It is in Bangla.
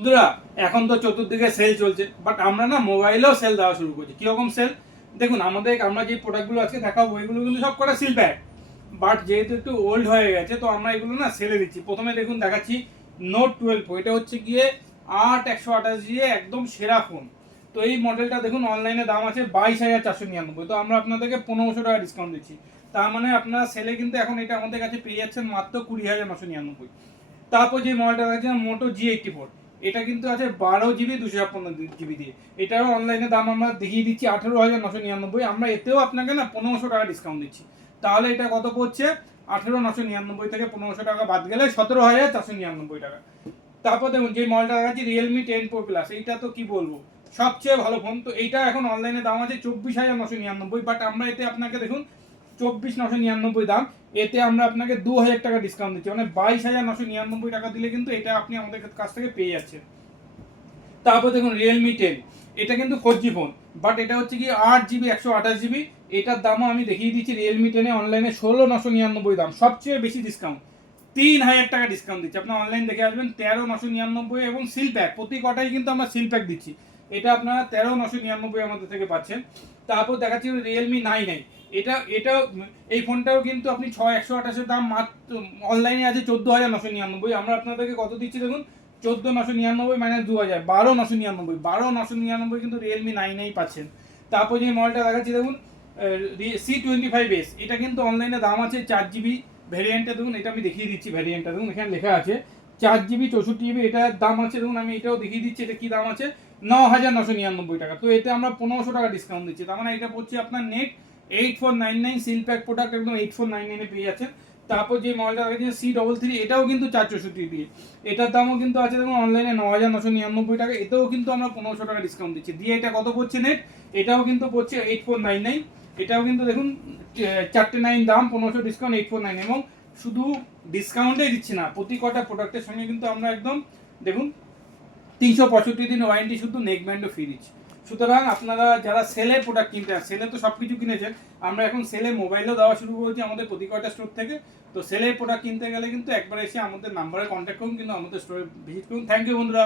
বন্ধুরা এখন তো চতুর্দিকে সেল চলছে, বাট আমরা না মোবাইলেও সেল দেওয়া শুরু করছি। কিরকম সেল দেখুন, আমরা যে প্রোডাক্টগুলো আজকে দেখাবো এগুলো কিন্তু সব কটা সিল প্যাক, বাট যেহেতু একটু ওল্ড হয়ে গেছে তো আমরা এগুলো না সেলে দিচ্ছি। প্রথমে দেখুন দেখাচ্ছি নোট 12 প্রো, এটা হচ্ছে গিয়ে 128 দিয়ে একদম সেরা ফোন। তো এই মডেলটা দেখুন অনলাইনে দাম আছে 22,499, তো আমরা আপনাদেরকে 1500 টাকা ডিসকাউন্ট দিচ্ছি। তার মানে আপনারা সেলে কিন্তু এখন এটা আমাদের কাছে পেয়ে যাচ্ছেন মাত্র 20,999। তারপর যে মডেলটা আছে মোটো G84, এটা কিন্তু আছে 12 GB 256 GB দিয়ে। এটারও অনলাইনে দাম আমরা দেখিয়ে দিচ্ছি 18,999। আমরা এতেও আপনাকে না 1500 টাকা ডিসকাউন্ট দিচ্ছি। তাহলে এটা কত পড়ছে? 18,999 থেকে 1500 টাকা বাদ গেলে 17,499 টাকা। তারপর দেখুন যে মডেলটা দেখাচ্ছি Realme 10 Pro Plus, এইটা তো কি বলবো, সবচেয়ে ভালো ফোন। তো এইটা এখন অনলাইনে দাম আছে 24,999, বাট আমরা এতে আপনাকে দেখুন 24,999 দাম, এতে আমরা আপনাকে 2,000 টাকা ডিসকাউন্ট দিচ্ছি, মানে 22,999 টাকা দিলে কিন্তু এটা আপনি আমাদের কাছ থেকে পেয়ে যাচ্ছেন। তারপর দেখুন Realme 10, এটা কিন্তু 4G ফোন, বাট এটা হচ্ছে কি 8 GB 128 GB। এটার দামও আমি দেখিয়ে দিচ্ছি Realme 10 অনলাইনে 16,999 দাম, সবচেয়ে বেশি ডিসকাউন্ট, 3,000 টাকা ডিসকাউন্ট দিচ্ছি। আপনার অনলাইন দেখে আসবেন 13,999, এবং সিল প্যাক প্রতি কটাই কিন্তু আমরা সিল প্যাক দিচ্ছি। এটা আপনারা 13,999 আমাদের থেকে পাচ্ছেন। তারপর দেখাচ্ছি Realme 9i, এটা এই ফোনটাও কিন্তু আপনি 128 দাম, মাত্র অনলাইনে আছে 14,999। আমরা আপনাদেরকে কত দিচ্ছি দেখুন, 14,999 মাইনাস 2,000, 12,999, 12,999 কিন্তু Realme 9i পাচ্ছেন। তারপর যে মডেলটা দেখাচ্ছি দেখুন C25s, এটা কিন্তু অনলাইনে দাম আছে 4 GB ভ্যারিয়েন্টটা। দেখুন এটা আমি দেখিয়ে দিচ্ছি, ভ্যারিয়েন্টটা দেখুন এখানে লেখা আছে 4 GB 64 GB, এটার দাম আছে দেখুন, আমি এটাও দেখিয়ে দিচ্ছি এটা কি দাম আছে, 9,999 টাকা। তো এতে আমরা 1500 টাকা ডিসকাউন্ট দিচ্ছি, তার মানে এটা পড়ছে আপনার নেট 8499। সিল প্যাক প্রোডাক্ট একদম 8499 পেয়ে যাচ্ছেন। তারপর যে মডেলটা দেখেছেন C33, এটাও কিন্তু 464 দিয়ে, এটার দামও কিন্তু আছে দেখুন অনলাইনে 9,999 টাকা, এতেও কিন্তু আমরা 1500 টাকা ডিসকাউন্ট দিচ্ছি। দিয়ে এটা কত পড়ছে নেট, এটাও কিন্তু পড়ছে 8499। এটাও কিন্তু দেখুন 4টে 9 দাম, 1500 ডিসকাউন্ট 849। এবং শুধু ডিসকাউন্টেই দিচ্ছি না, প্রতি কটা প্রোডাক্টের সঙ্গে কিন্তু আমরা একদম দেখুন 365 দিন ওয়ারেন্টি শুধু নেক ব্যান্ডও ফ্রি দিচ্ছি। সুতরাং আপনারা যারা সেলে প্রোডাক্ট কিনতে চান, সেলে তো সব কিছু কিনেছেন, আমরা এখন সেলে মোবাইলও দেওয়া শুরু করেছি আমাদের প্রতি কয়টা স্টোর থেকে। তো সেলে প্রোডাক্ট কিনতে গেলে কিন্তু একবার এসে আমাদের নাম্বারে কন্ট্যাক্ট করুন, কিন্তু আমাদের স্টোরে ভিজিট করুন। থ্যাংক ইউ বন্ধুরা।